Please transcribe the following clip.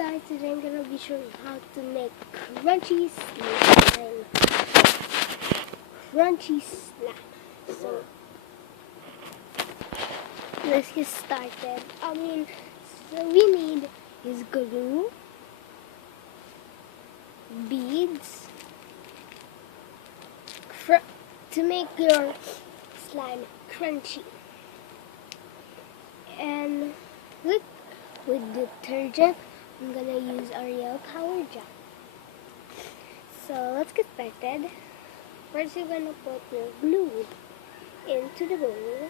guys, today I'm gonna be showing how to make crunchy slime. So let's get started. So we need is glue, beads, to make your slime crunchy, and with detergent. I'm gonna use Ariel Power Gel. So let's get started. First, you're gonna put your glue into the bowl.